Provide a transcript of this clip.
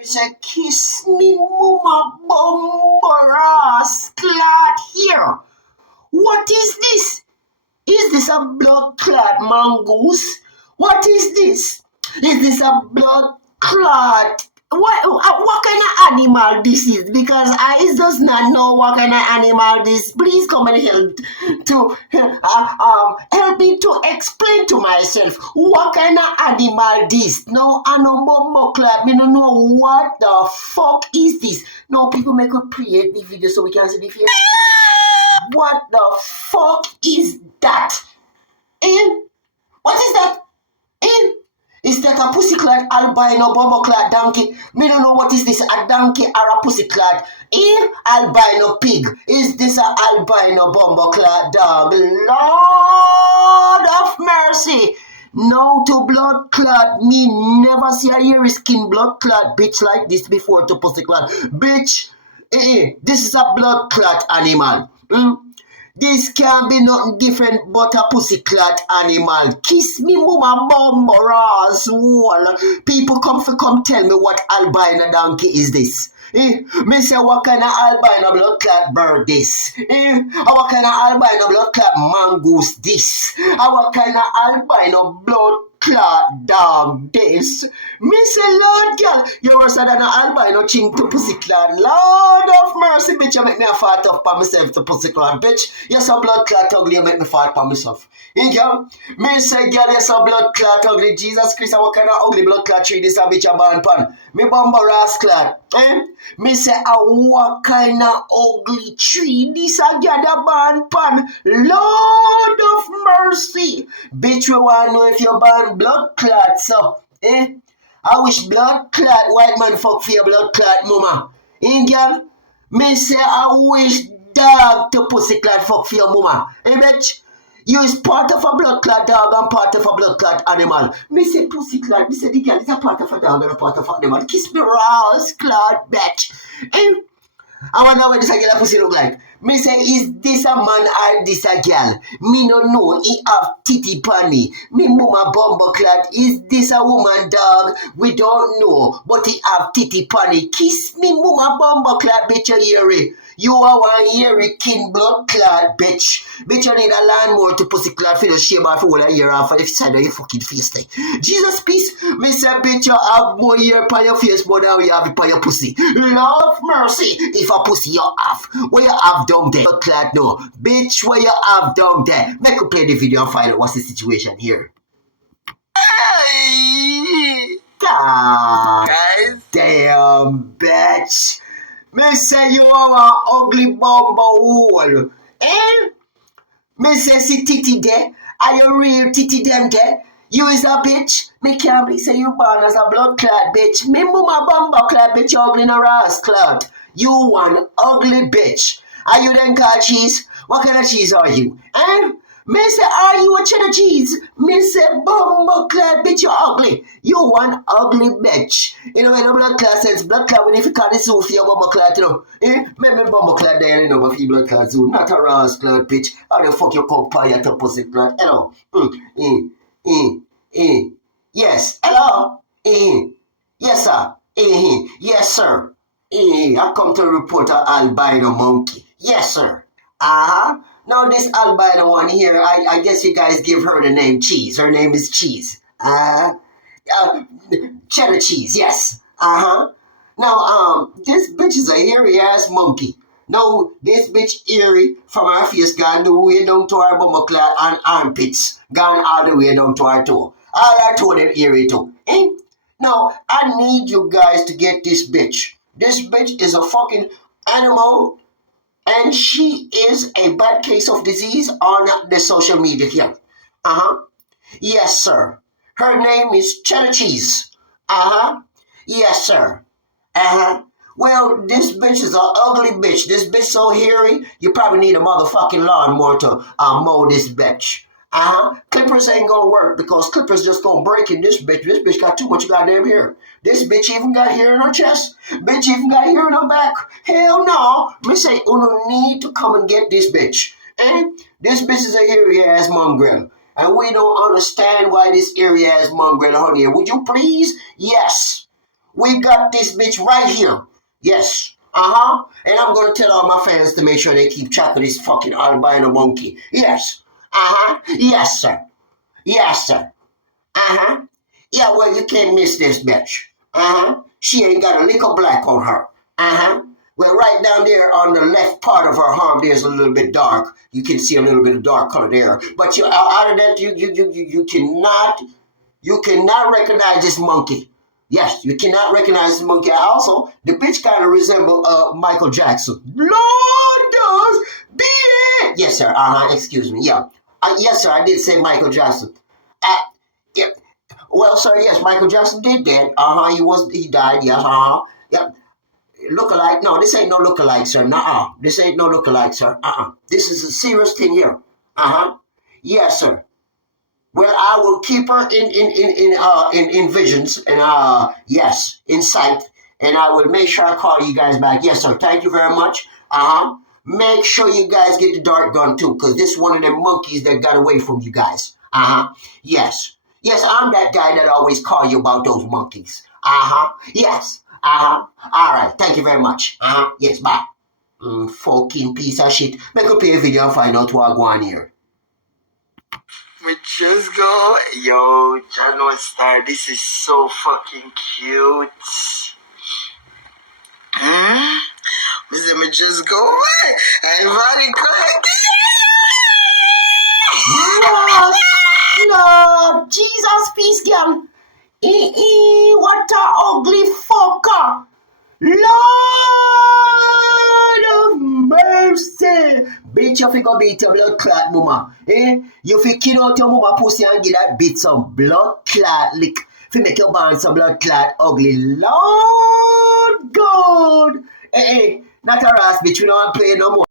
Say, kiss me, mama, bumbaras, clot here. What is this? Is this a blood clot mongoose? What is this? Is this a blood clot? What kind of animal this is? Because I does not know what kind of animal this. Please come and help me to explain to myself what kind of animal this. No, I no more club. Me no know what the fuck is this. No, people make a create the video so we can see the face. What the fuck is that? What is that? Is that a pussycat albino bumbleclad donkey? Me don't know what is this, a donkey or a pussycat? Albino pig. Is this a albino bumbleclad dog? Lord of mercy. No to blood clot. Me never see a hairy skin blood clot bitch like this before to pussycat. Bitch, this is a blood clot animal. This can be nothing different but a pussycat animal. Kiss me, mama, bum, wall. People come tell me what albino donkey is this. Me say what kind of albino blood clot bird this? What kind of albino blood clot mongoose this? What kind of albino blood clot dog this? Me say Lord girl, you're worse than an albino chink to pussycat. Lord of mercy, bitch, you make me a fart off by myself to pussycat, bitch. You're so blood clot ugly, you make me fart by myself. Girl, me say girl, you're so blood clot ugly. Jesus Christ, what kind of ugly blood clot tree this a bitch a born pan? Me bumbo ras clot. Me say what kind of ugly tree this a gather born pan? Lord of mercy. Bitch, we want to know if you're born blood clot, so, I wish blood clot white man fuck for your blood clot mama. Girl? Me say I wish dog to pussy clot fuck for your mama. Bitch? You is part of a blood clot dog and part of a blood clot animal. Me say pussy clot. Me say the girl is a part of a dog and a part of an animal. Kiss me raws clot bitch. I wonder what this a girl pussy look like. Me say, is this a man or this a girl? Me no know. He have titty panny. Me mama bumbo clad. Is this a woman dog? We don't know. But he have titty panny. Kiss me mama bumbo clad bitch you hear it. You are one hairy kin blood clot, bitch. Bitch, you need a lawnmower to pussy clot for the shame off all a year off of the side of your fucking face thing. Jesus, peace. Me say, bitch, you have more hair on your face more than we have it on your pussy. Love mercy. If a pussy you have, what you have down there? Blood clot, no. Bitch, what you have down there? Make you play the video and find out what's the situation here. God, guys. Damn, bitch. Me say you are an ugly bumbo hole. Me say see titty there. Are you real titty them there? You is a bitch. Me can't believe say you born as a blood clot bitch. Me mama bumbo clot bitch ugly in a ras clot. You one ugly bitch. Are you then called cheese? What kind of cheese are you? Me say, are you a cheddar cheese? Me say, bumbo clot bitch, you ugly. You one ugly bitch. You know, when the blood clot says blood clot, when if you call the zoo for your bumbo clot, you know. Me bumbo clot there, you know, but for your blood clot zoo. Not a ras clot bitch. How the fuck you come pie at a pussy clot? Hello. Yes. Hello. Yes, sir. Yes, sir. I come to report an albino monkey. Yes, sir. Now this albino one here, I guess you guys give her the name Cheese. Her name is Cheese. Cheddar cheese, yes. Now, this bitch is a hairy ass monkey. No, this bitch eerie from her face gone the way down to her bumaclat and armpits. Gone all the way down to her toe. All her toe them eerie too. Now, I need you guys to get this bitch. This bitch is a fucking animal and she is a bad case of disease on the social media here. Yes, sir. Her name is Cheddar Cheese. Yes, sir. Well, this bitch is an ugly bitch. This bitch so hairy, you probably need a motherfucking lawnmower to mow this bitch. Clippers ain't gonna work because clippers just gonna break in this bitch. This bitch got too much goddamn hair. This bitch even got hair in her chest. Bitch even got hair in her back. Hell no. Me say, you need to come and get this bitch. This bitch is a hairy ass mongrel. And we don't understand why this hairy ass mongrel on here. Would you please? Yes. We got this bitch right here. Yes. Uh-huh. And I'm gonna tell all my fans to make sure they keep track of this fucking albino monkey. Yes. Uh-huh. Yes, sir. Yes, sir. Uh-huh. Yeah, well, you can't miss this bitch. Uh-huh. She ain't got a lick of black on her. Uh-huh. Well, right down there on the left part of her arm, there's a little bit dark. You can see a little bit of dark color there. But you out of that, you cannot recognize this monkey. Yes, you cannot recognize this monkey. Also, the bitch kind of resemble Michael Jackson. Lord does beat it. Yes, sir. Excuse me. Yeah. Yes, sir. I did say Michael Jackson. Yeah. Well, sir. Yes, Michael Jackson did that. He died. Yes. Yeah. Lookalike? No, this ain't no lookalike, sir. Nuh-uh. This ain't no lookalike, sir. This is a serious thing here. Yes, sir. Well, I will keep her in visions and yes, in sight, and I will make sure I call you guys back. Yes, sir. Thank you very much. Make sure you guys get the dart gun too, cause this is one of them monkeys that got away from you guys. Yes. Yes, I'm that guy that always call you about those monkeys. Yes. All right. Thank you very much. Yes. Bye. Fucking piece of shit. Make a play a video and find out what I go on here. We just go, yo, January Star, this is so fucking cute. Me just go, everybody correct. No, Jesus, peace, girl. What a ugly fucker. Lord of mercy. Bitch, you fi go beat your blood clot mama. You fi kill out your mama pussy and give that bitch some blood clot lick. Fi make your born some blood clot ugly. Lord God. Not a ass bitch, we don't play no more.